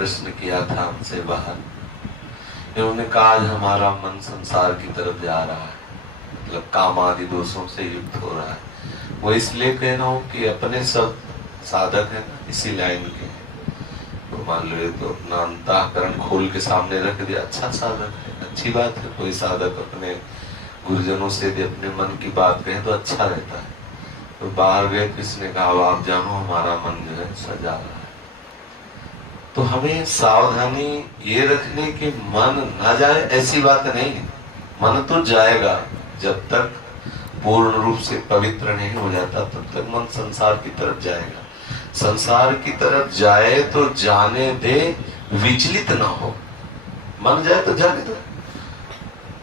प्रश्न किया था हमसे बाहर। इन्होंने कहा आज हमारा मन संसार की तरफ जा रहा है, मतलब काम आदि दोषों से युक्त हो रहा है। वो इसलिए कह रहा हूँ कि अपने सब साधक हैं इसी लाइन के हैं। तो मान लो ये तो अपना अंतःकरण खोल के सामने रख दिया, अच्छा साधक है, अच्छी बात है। कोई साधक अपने गुरुजनों से यदि अपने मन की बात कहे तो अच्छा रहता है। तो बाहर गए, किसने कहा अब आप जानो हमारा मन जो है सजा रहा है। तो हमें सावधानी ये रखने की मन न जाए ऐसी बात नहीं है। मन तो जाएगा, जब तक पूर्ण रूप से पवित्र नहीं हो जाता तब तक मन संसार की तरफ जाएगा। संसार की तरफ जाए तो जाने दे, विचलित ना हो। मन जाए तो जाने दो,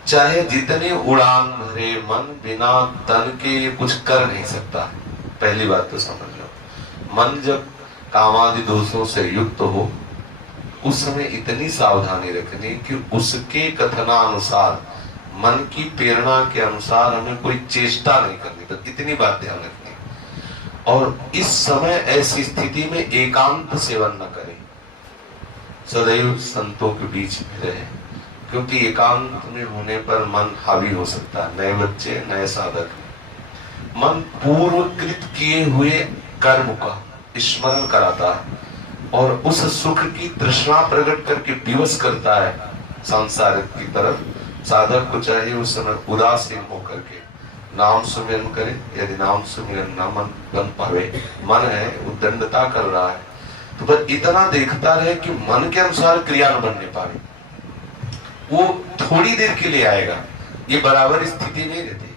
चाहे जितनी उड़ान भरे मन, बिना तन के कुछ कर नहीं सकता। पहली बात तो समझ लो, मन जब कामादि दोषों से युक्त हो उस समय इतनी सावधानी रखनी कि उसके कथनानुसार, मन की प्रेरणा के अनुसार हमें कोई चेष्टा नहीं करनी। तो इतनी बात ध्यान रखनी। और इस समय ऐसी स्थिति में एकांत सेवन न करें, सदैव संतों के बीच में रहे, क्योंकि एकांत में होने पर मन हावी हो सकता है। नए बच्चे, नए साधक, मन पूर्वकृत किए हुए कर्म का स्मरण कराता है और उस सुख की तृष्णा प्रकट करके विवश करता है संसार की तरफ। साधक को चाहिए उस समय उदासीन होकर के नाम सुमिरन करे। यदि नाम सुमिरन न मन बन पावे, मन है उद्दंडता कर रहा है, तो बस इतना देखता रहे कि मन के अनुसार क्रिया न बनने पावे। वो थोड़ी देर के लिए आएगा, ये बराबर स्थिति नहीं रहती।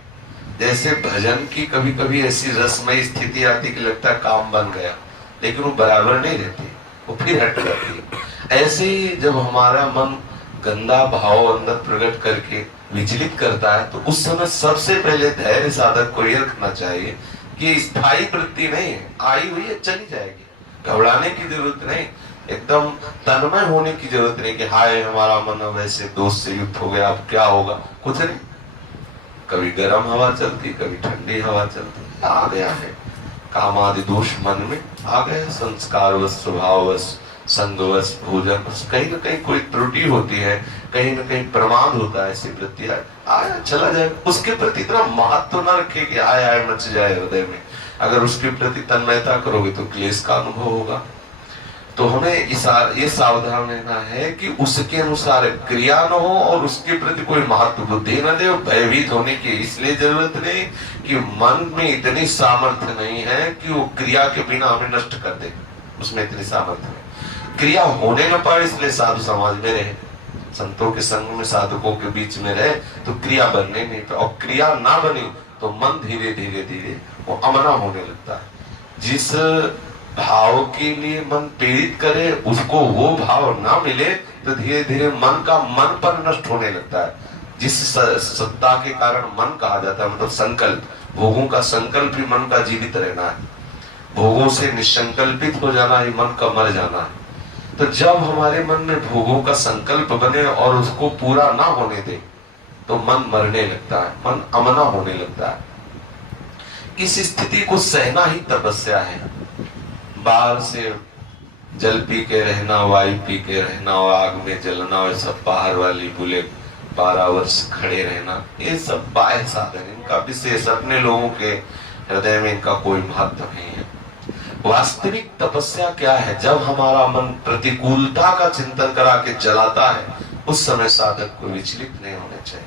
जैसे भजन की कभी कभी ऐसी रसमय स्थिति आती कि लगता है काम बन गया, लेकिन वो बराबर नहीं रहती, वो फिर हट जाती है। ऐसे ही जब हमारा मन गंदा भाव अंदर प्रकट करके विचलित करता है, तो उस समय सबसे पहले धैर्य साधक को यह रखना चाहिए कि स्थायी वृत्ति नहीं है, आई हुई है चली जाएगी, घबराने की जरूरत नहीं। एकदम तन्मय होने की जरूरत नहीं कि हाय हमारा मन वैसे दोष से युक्त हो गया, अब क्या होगा, कुछ नहीं। कभी गर्म हवा चलती, कभी ठंडी हवा चलती, आ गया है कामादि दोष मन में आ गए, संस्कारवश, स्वभाववश, संगवश, भोजन, कहीं न कहीं कोई त्रुटि होती है, कहीं न कहीं प्रमाद होता है, ऐसी वृत्ति आया चला जाए। उसके प्रति इतना महत्व न रखे कि आया मच जाए हृदय में। अगर उसके प्रति तन्मयता करोगे तो क्लेश का अनुभव होगा। तो हमें ये सावधान रहना है कि उसके अनुसार क्रिया न हो और उसके प्रति कोई महत्व बुद्धि न दे। भयभीत होने की इसलिए जरूरत नहीं कि मन में इतनी सामर्थ्य नहीं है कि वो क्रिया के बिना हमें नष्ट कर दे, उसमें इतनी सामर्थ्य नहीं। क्रिया होने न पाए इसलिए साधु समाज में रहे, संतों के संग में, साधकों के बीच में रहे, तो क्रिया बनने नहीं पाए। और क्रिया ना बनी तो मन धीरे धीरे धीरे वो अमना होने लगता है। जिस भाव के लिए मन प्रेरित करे उसको वो भाव ना मिले तो धीरे धीरे मन का मन पर नष्ट होने लगता है। जिस सत्ता के कारण मन कहा जाता है, मतलब संकल्प, भोगों का संकल्प ही मन का जीवित रहना है, भोगों से निसंकल्पित हो जाना ही मन का मर जाना है। तो जब हमारे मन में भोगों का संकल्प बने और उसको पूरा ना होने दे तो मन मरने लगता है, मन अमना होने लगता है। इस स्थिति को सहना ही तपस्या है। बाहर से जल पी के रहना, वायु पी के रहना और आग में जलना और सब बाहर वाली बुले 12 वर्ष खड़े रहना, ये सब बाह्य साधन, इनका विशेष अपने लोगों के हृदय में इनका कोई महत्व नहीं है। वास्तविक तपस्या क्या है? जब हमारा मन प्रतिकूलता का चिंतन करा के जलाता है, उस समय साधक को विचलित नहीं होना चाहिए,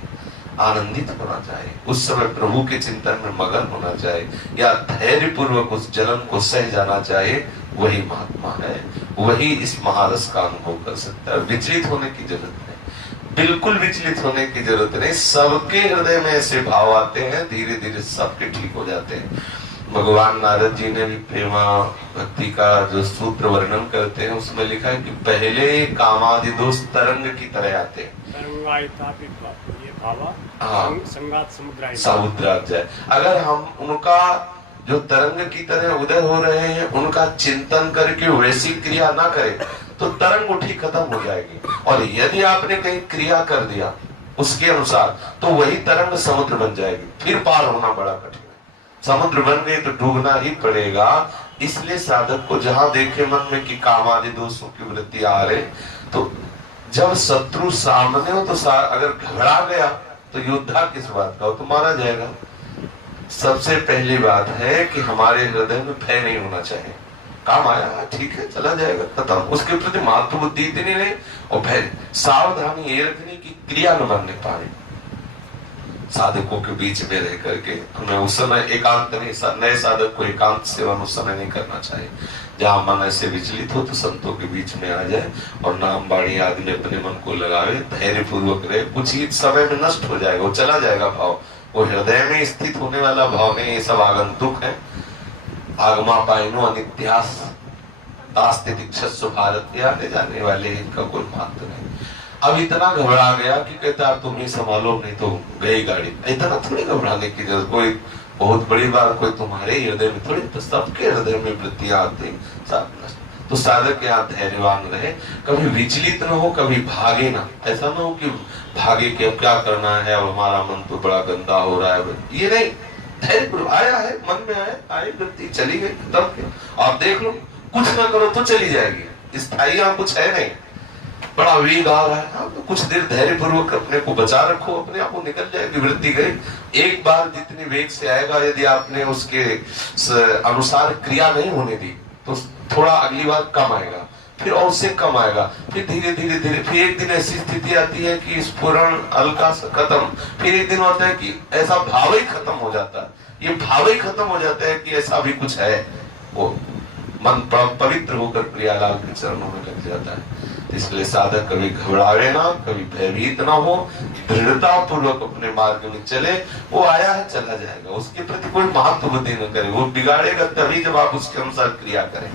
आनंदित होना चाहिए, उस समय प्रभु के चिंतन में मगन होना चाहिए, या धैर्य पूर्वक उस जलन को सह जाना चाहिए। वही महात्मा है, वही इस महारस का अनुभव कर सकता है। विचलित होने की जरूरत नहीं, बिल्कुल विचलित होने की जरूरत नहीं। सबके हृदय में ऐसे भाव आते हैं, धीरे धीरे सबके ठीक हो जाते हैं। भगवान नारद जी ने भी प्रेमा भक्ति का जो सूत्र वर्णन करते हैं उसमें लिखा है कि पहले कामादि दोष तरंग की तरह आते हैं, समुद्र जाए। अगर हम उनका जो तरंग की तरह उदय हो रहे हैं उनका चिंतन करके वैसी क्रिया ना करें तो तरंग उठी खत्म हो जाएगी। और यदि आपने कहीं क्रिया कर दिया उसके अनुसार तो वही तरंग समुद्र बन जाएगी, फिर पार होना बड़ा कठिन है। समुद्र बन गई तो डूबना ही पड़ेगा। इसलिए साधक को जहां देखे मन में कि काम आदि दोषों की वृत्ति आ रहे, तो जब शत्रु सामने हो तो अगर घबरा गया तो योद्धा किस बात का हो, तो मारा जाएगा। सबसे पहली बात है कि हमारे हृदय में भय नहीं होना चाहिए। काम आया ठीक है चला जाएगा खत्म, उसके प्रति मातृ बुद्धि इतनी नहीं, और भय सावधानी ये रखनी कि क्रिया न बनने पाए। साधकों के बीच में रह करके हमें उस समय एकांत नहीं, नए साधक को एकांत सेवन उस समय नहीं करना चाहिए। जहां मन ऐसे विचलित हो तो संतों के बीच में आ जाए और नाम बाणी आदि में अपने मन को लगावे, धैर्य पूर्वक रहे। कुछ ही समय में नष्ट हो जाएगा, वो चला जाएगा भाव, वो हृदय में स्थित होने वाला भाव नहीं। ये सब आगंतुक है। आगमा पाइनो अनित्यास दास्ते दीक्षस्व भारत, आने जाने वाले इनका कोई महत्व नहीं। अब इतना घबरा गया कि कहता है तुम ही संभालो नहीं तो गई गाड़ी। इतना थोड़ी घबराने की जरूरत, कोई बहुत बड़ी बात कोई तुम्हारे हृदय में थोड़ी, तो सबके हृदय में वृत्तियां आती सब। तो साधक यहाँ धैर्यवान रहे, कभी विचलित न हो, कभी भागे ना। ऐसा ना हो कि भागे कि अब क्या करना है, अब हमारा मन तो बड़ा गंदा हो रहा है, ये नहीं। धैर्य आया है, मन में आया, आई वृत्ति चली गई, तब आप देख लो, कुछ ना करो तो चली जाएगी, स्थायी यहाँ कुछ है नहीं। बड़ा वेग आ रहा है, तो कुछ देर धैर्य पूर्वक अपने को बचा रखो, अपने आप को निकल जाएगी वृत्ति गई। एक बार जितनी वेग से आएगा, यदि आपने उसके अनुसार क्रिया नहीं होने दी तो थोड़ा अगली बार कम आएगा, फिर और उससे कम आएगा, फिर धीरे धीरे धीरे, फिर एक दिन ऐसी स्थिति आती है कि स्फुरण हल्का सा खत्म, फिर एक दिन होता है कि ऐसा भाव ही खत्म हो जाता है। ये भाव ही खत्म हो जाता है कि ऐसा भी कुछ है, वो मन पवित्र होकर प्रियालाल के चरणों में लग जाता है। इसलिए साधक कभी घबरावे ना, कभी भयभीत ना हो, दृढ़ता पूर्वक अपने मार्ग में चले। वो आया है चला जाएगा, उसके प्रति कोई महत्व बुद्धि न करे, वो बिगाड़ेगा तभी जब आप उसके अनुसार क्रिया करें।